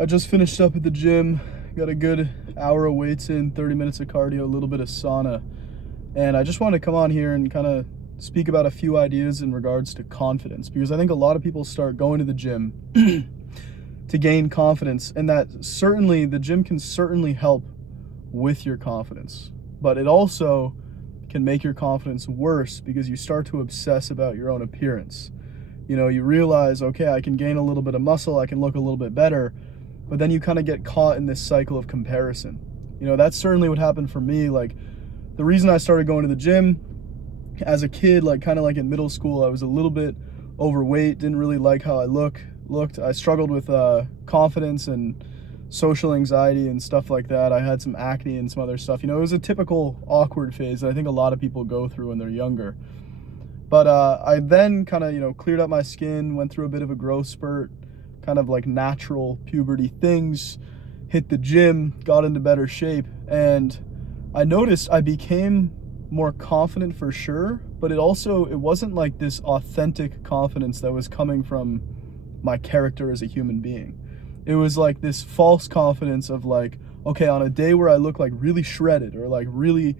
I just finished up at the gym, got a good hour of weights in, 30 minutes of cardio, a little bit of sauna. And I just want to come on here and kind of speak about a few ideas in regards to confidence, because I think a lot of people start going to the gym to gain confidence, and that certainly the gym can certainly help with your confidence, but it also can make your confidence worse because you start to obsess about your own appearance. You realize, okay, I can gain a little bit of muscle, I can look a little bit better, but then you kind of get caught in this cycle of comparison. That's certainly what happened for me. Like, the reason I started going to the gym as a kid, like kind of like in middle school, I was a little bit overweight, didn't really like how I looked. I struggled with confidence and social anxiety and stuff like that. I had some acne and some other stuff. It was a typical awkward phase that I think a lot of people go through when they're younger. But I then kind of, cleared up my skin, went through a bit of a growth spurt, kind of like natural puberty things, hit the gym, got into better shape, and I noticed I became more confident for sure, but it wasn't like this authentic confidence that was coming from my character as a human being. It was like this false confidence of like, okay, on a day where I look like really shredded or like really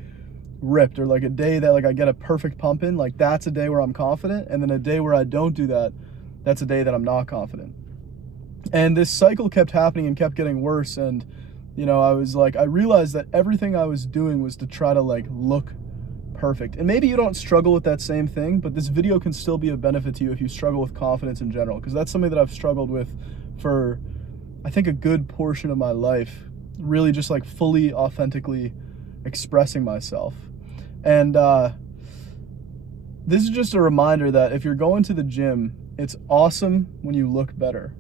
ripped, or like a day that like I get a perfect pump in, like that's a day where I'm confident, and then a day where I don't do that, that's a day that I'm not confident. And this cycle kept happening and kept getting worse, and I realized that everything I was doing was to try to like look perfect. And maybe you don't struggle with that same thing, but this video can still be of benefit to you if you struggle with confidence in general, because that's something that I've struggled with for I think a good portion of my life, really just like fully authentically expressing myself. And this is just a reminder that if you're going to the gym, it's awesome when you look better,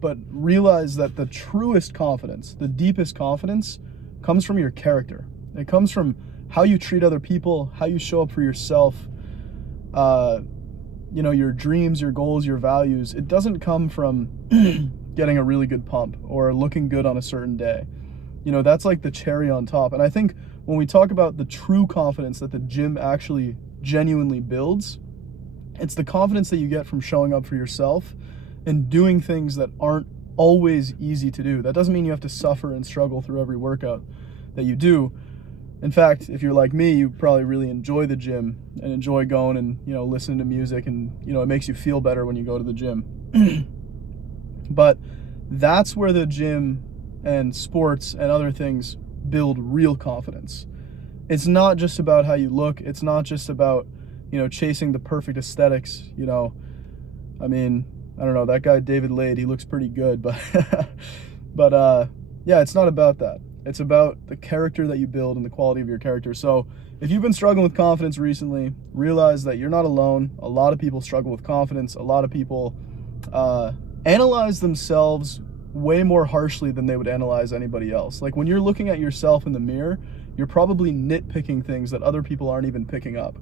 but realize that the truest confidence, the deepest confidence, comes from your character. It comes from how you treat other people, how you show up for yourself, your dreams, your goals, your values. It doesn't come from getting a really good pump or looking good on a certain day. That's like the cherry on top. And I think when we talk about the true confidence that the gym actually genuinely builds, it's the confidence that you get from showing up for yourself and doing things that aren't always easy to do. That doesn't mean you have to suffer and struggle through every workout that you do. In fact, if you're like me, you probably really enjoy the gym and enjoy going and, listening to music, and, it makes you feel better when you go to the gym. But that's where the gym and sports and other things build real confidence. It's not just about how you look. It's not just about, chasing the perfect aesthetics. I mean, I don't know, that guy David Lade, he looks pretty good, but yeah, it's not about that. It's about the character that you build and the quality of your character. So if you've been struggling with confidence recently, realize that you're not alone. A lot of people struggle with confidence. A lot of people analyze themselves way more harshly than they would analyze anybody else. Like, when you're looking at yourself in the mirror, you're probably nitpicking things that other people aren't even picking up.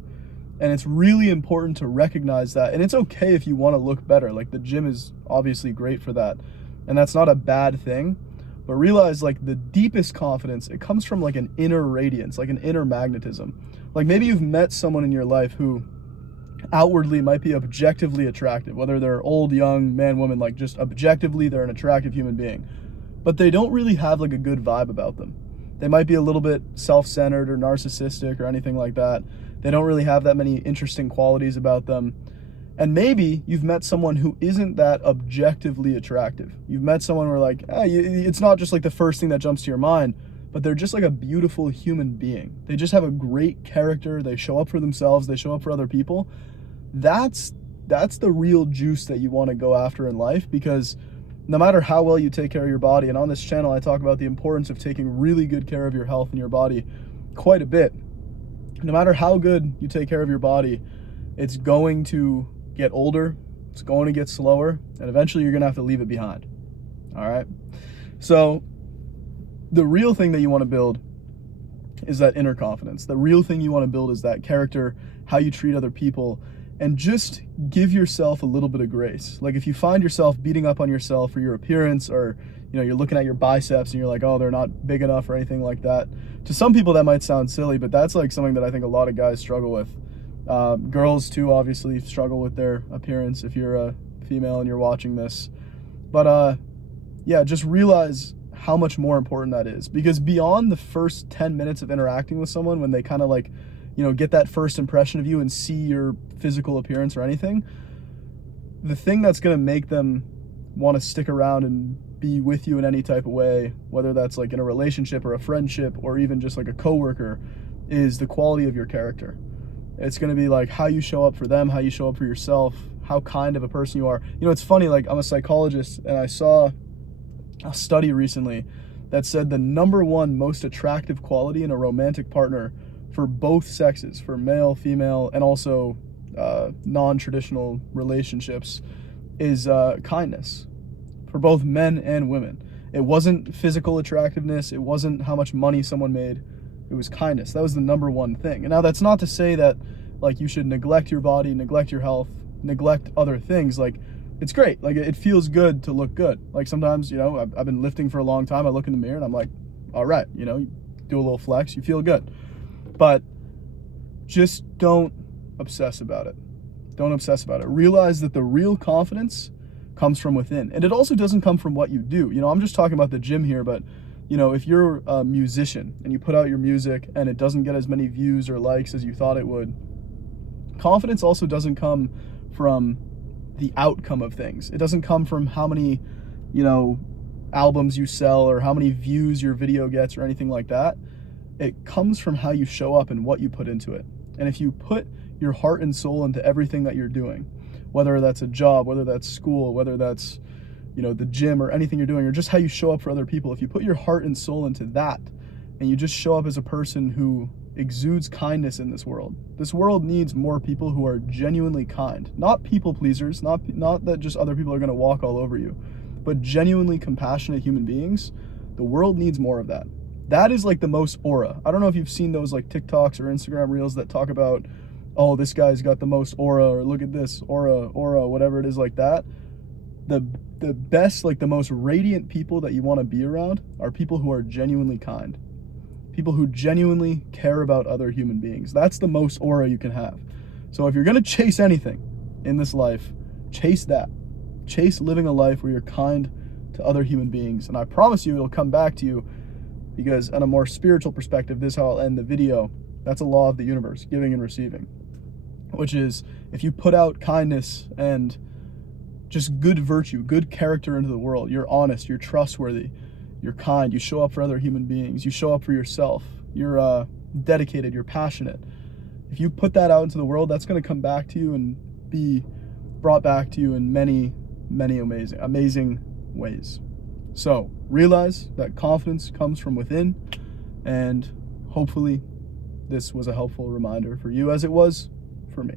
And it's really important to recognize that. And it's okay if you want to look better. Like, the gym is obviously great for that, and that's not a bad thing. But realize, like, the deepest confidence, it comes from like an inner radiance, like an inner magnetism. Like, maybe you've met someone in your life who outwardly might be objectively attractive, whether they're old, young, man, woman, like just objectively they're an attractive human being, but they don't really have like a good vibe about them. They might be a little bit self-centered or narcissistic or anything like that. They don't really have that many interesting qualities about them. And maybe you've met someone who isn't that objectively attractive. You've met someone where like, it's not just like the first thing that jumps to your mind, but they're just like a beautiful human being. They just have a great character. They show up for themselves. They show up for other people. That's the real juice that you want to go after in life, because no matter how well you take care of your body, and on this channel I talk about the importance of taking really good care of your health and your body quite a bit. No matter how good you take care of your body, it's going to get older, it's going to get slower, and eventually you're going to have to leave it behind. All right? So the real thing that you want to build is that inner confidence. The real thing you want to build is that character, how you treat other people, and just give yourself a little bit of grace. Like, if you find yourself beating up on yourself for your appearance, or you're looking at your biceps and you're like, oh, they're not big enough or anything like that. To some people that might sound silly, but that's like something that I think a lot of guys struggle with. Girls too, obviously, struggle with their appearance if you're a female and you're watching this. But yeah, just realize how much more important that is, because beyond the first 10 minutes of interacting with someone, when they kind of like, get that first impression of you and see your physical appearance or anything, the thing that's going to make them want to stick around and be with you in any type of way, whether that's like in a relationship or a friendship or even just like a coworker, is the quality of your character. It's going to be like how you show up for them, how you show up for yourself, how kind of a person you are. It's funny, like I'm a psychologist and I saw a study recently that said the number one most attractive quality in a romantic partner for both sexes, for male, female, and also non-traditional relationships, is kindness, for both men and women. It wasn't physical attractiveness. It wasn't how much money someone made. It was kindness. That was the number one thing. And now that's not to say that like you should neglect your body, neglect your health, neglect other things. Like, it's great. Like, it feels good to look good. Like sometimes, I've been lifting for a long time. I look in the mirror and I'm like, all right, you do a little flex, you feel good. But just don't obsess about it. Don't obsess about it. Realize that the real confidence comes from within. And it also doesn't come from what you do. I'm just talking about the gym here, but if you're a musician and you put out your music and it doesn't get as many views or likes as you thought it would, confidence also doesn't come from the outcome of things. It doesn't come from how many, albums you sell or how many views your video gets or anything like that. It comes from how you show up and what you put into it. And if you put your heart and soul into everything that you're doing, whether that's a job, whether that's school, whether that's, the gym or anything you're doing, or just how you show up for other people, if you put your heart and soul into that and you just show up as a person who exudes kindness in this world needs more people who are genuinely kind, not people pleasers, not that just other people are going to walk all over you, but genuinely compassionate human beings. The world needs more of that. That is like the most aura. I don't know if you've seen those like TikToks or Instagram reels that talk about, oh, this guy's got the most aura, or look at this aura, whatever it is like that. The best, like the most radiant people that you want to be around are people who are genuinely kind. People who genuinely care about other human beings. That's the most aura you can have. So if you're going to chase anything in this life, chase that. Chase living a life where you're kind to other human beings. And I promise you it'll come back to you, because on a more spiritual perspective, this is how I'll end the video. That's a law of the universe, giving and receiving, which is if you put out kindness and just good virtue, good character into the world, you're honest, you're trustworthy, you're kind, you show up for other human beings, you show up for yourself, you're dedicated, you're passionate. If you put that out into the world, that's going to come back to you and be brought back to you in many, many amazing ways. So realize that confidence comes from within, and hopefully this was a helpful reminder for you as it was for me.